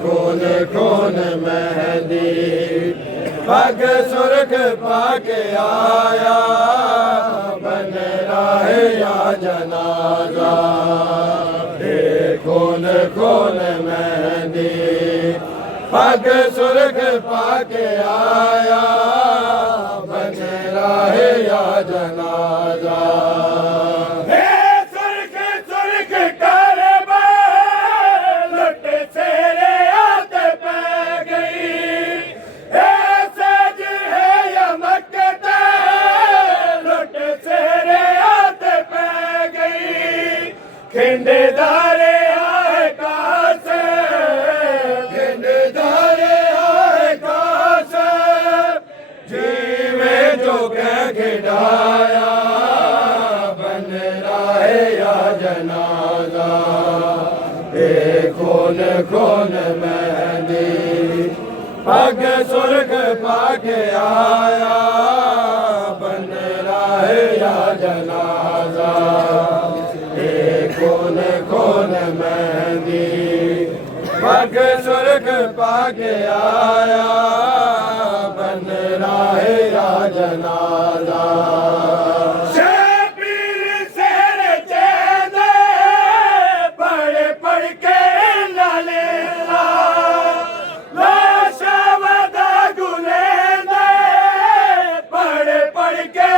खून खून मेहंदी पग सुर्ख पाके आया बन राहे या जनाजा। खून खून मेहंदी पग सुर्ख पाके आया बन राहे या जनाजा। खिंडदारे आए कासे, खिंडदारे आए कासे जीवे जो कह खिडाया बन राहे या जनाजा। खून खून मेहंदी पग सुर्ख पाके आया बन राहे या जनाजा। खून खून मेहंदी पग सुर्ख पाके आया बन राहे या जनाजा। शबीर शेर चेदे पढ़ पढ़ के नालेला लाशा वदा गुलेंदे पढ़ पढ़ के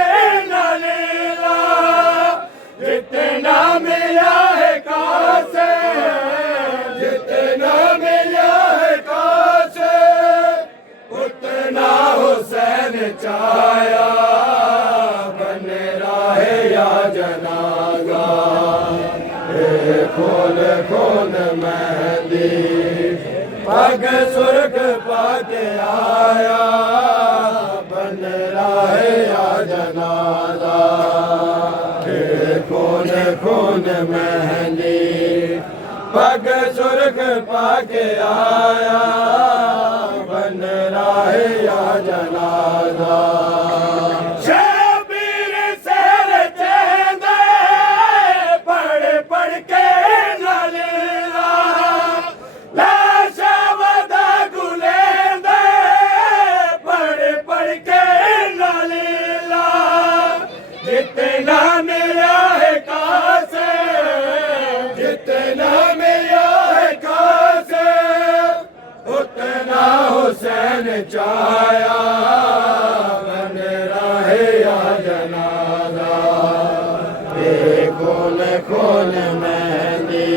नालेला। जितना मिला है कासे, जितना मिला है कासे उतना हुसैन चाया बन राहे या जनाजा। खून खून मेहंदी पग सुर्ख पाके आया बन राहे या जनाजा। खून खून मेहंदी पग सुर्ख पाके आया बन राहे या जनाजा। शबीर शेर चेदे पढ़ पढ़ के नालेला लाशा वदा गुलेंदे पढ़ पढ़ के नालेला। जितना मिला है कासे, जितना मिला है कासे उतना हुसैन चाया बन राहे या जनाजा। खून खून मेहंदी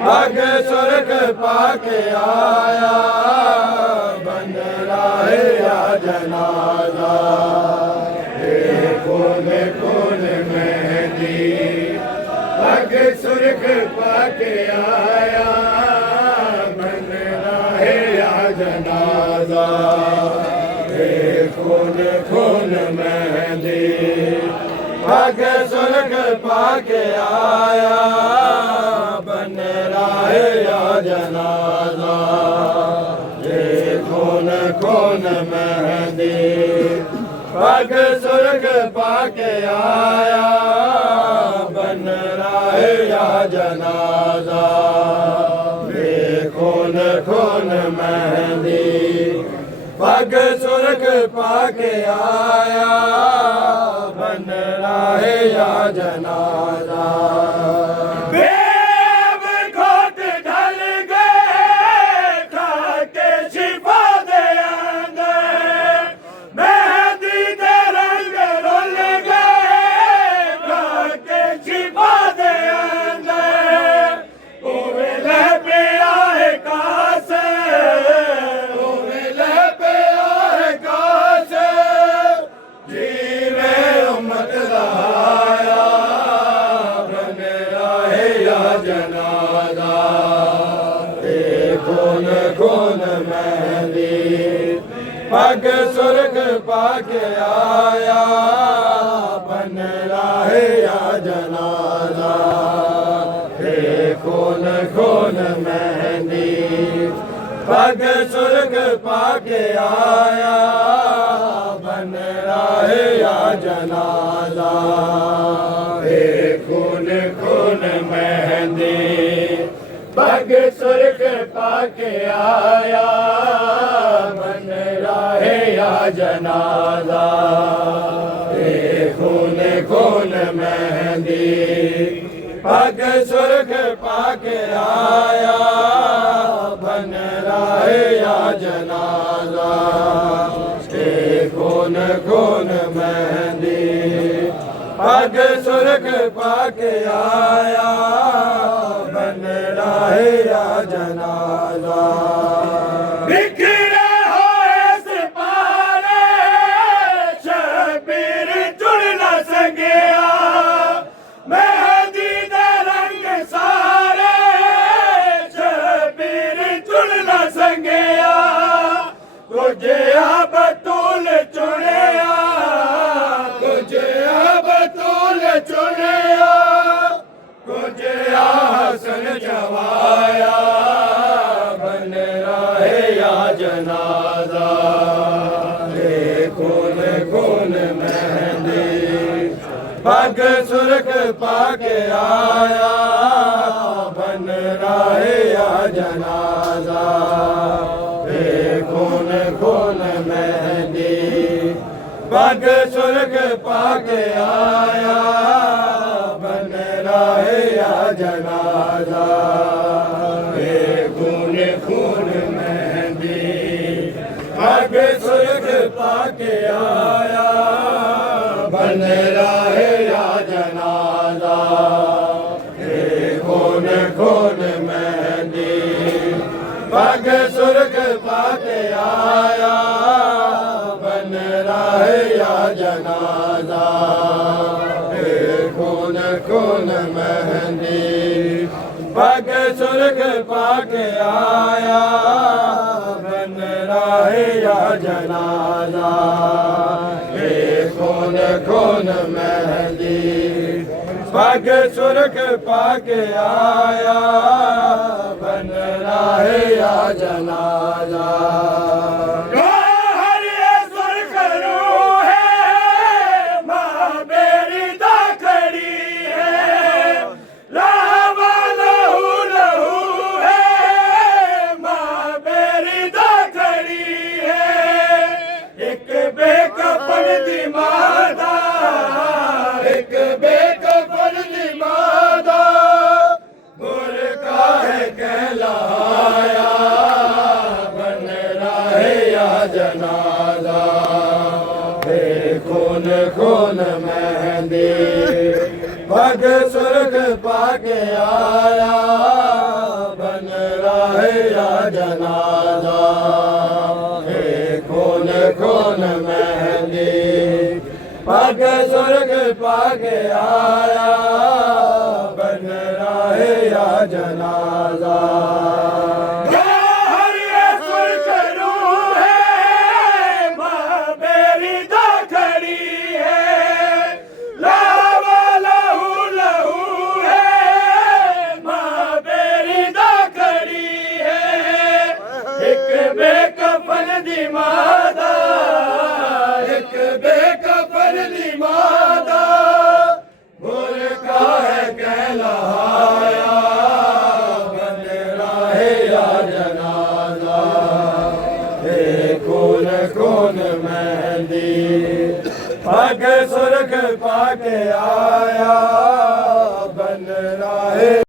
पग सुर्ख पाके आया बन राहे या जनाजा। खून खून मेहंदी पग सुर्ख पाके आया बन राहे या जनाजा। खून खून मेहंदी पग सुर्ख पाके आया बन राहे या जनाजा। खून खून मेहंदी पग सुर्ख पाके आया बन राहे या जनाजा। खून खून मेहंदी पग सुर्ख पाके आया बन राहे या जनाजा। बेब घोट ढल गए खाके शिफा दे आंदे मेहंदी दे रंग रुल गए खाके शिफा दे आंदे। ओवेले पे आए कासे, ओवेले पे आए कासे जीवे उम्मत रहाया बन राहे या जनाजा। खून खून मेहंदी पग सुर्ख पाके आया बन राहे या जनाजा। खून खून मेहंदी पग सुर्ख पाके आया बन राहे या जनाजा। खून खून मेहंदी पग सुर्ख पाके आया बन राहे या जनाजा खून खून मेहंदी पग सुर्ख पाके आया बन राहे या जनाजा खून खून मेहंदी पग सुर्ख पाके आया बन राहे या जनाजा बिखरे होए सिपारे शबीर जुड़ न सकिया मेहंदी दे रंग सारे शबीर जुड़ न सकिया कुछ बतूल चुनिया कुछ बतूल चुनिया कुछ हसन जवाया बन राहे या जनाजा खून खून मेहंदी पग सुर्ख पाके आया बन राहे या जनाजा खून खून मेहंदी पग सुर्ख पाके आया बन राहे या जनाजा खून खून मेहंदी पग सुर्ख पाके आया बन राहे या जनाजा खून खून मेहंदी पग सुर्ख पाके आया बन राहे या जनाजा खून खून मेहंदी पग सुर्ख पाके आया बन राहे या जनाजा खून खून मेहंदी पग सुर्ख पाके आया बन राहे या जनाजा जनाजा खून खून मेहंदी पग सुर्ख पाके आया बन राहे या जनाजा खून खून मेहंदी पग सुर्ख पाके आया बन राहे या जनाजा बेकफन दी मादा एक बेकफन दी मादा बुरका है कहलाया बन राहे या जनाजा खून खून मेहंदी पग सुर्ख पाके आया बन राहे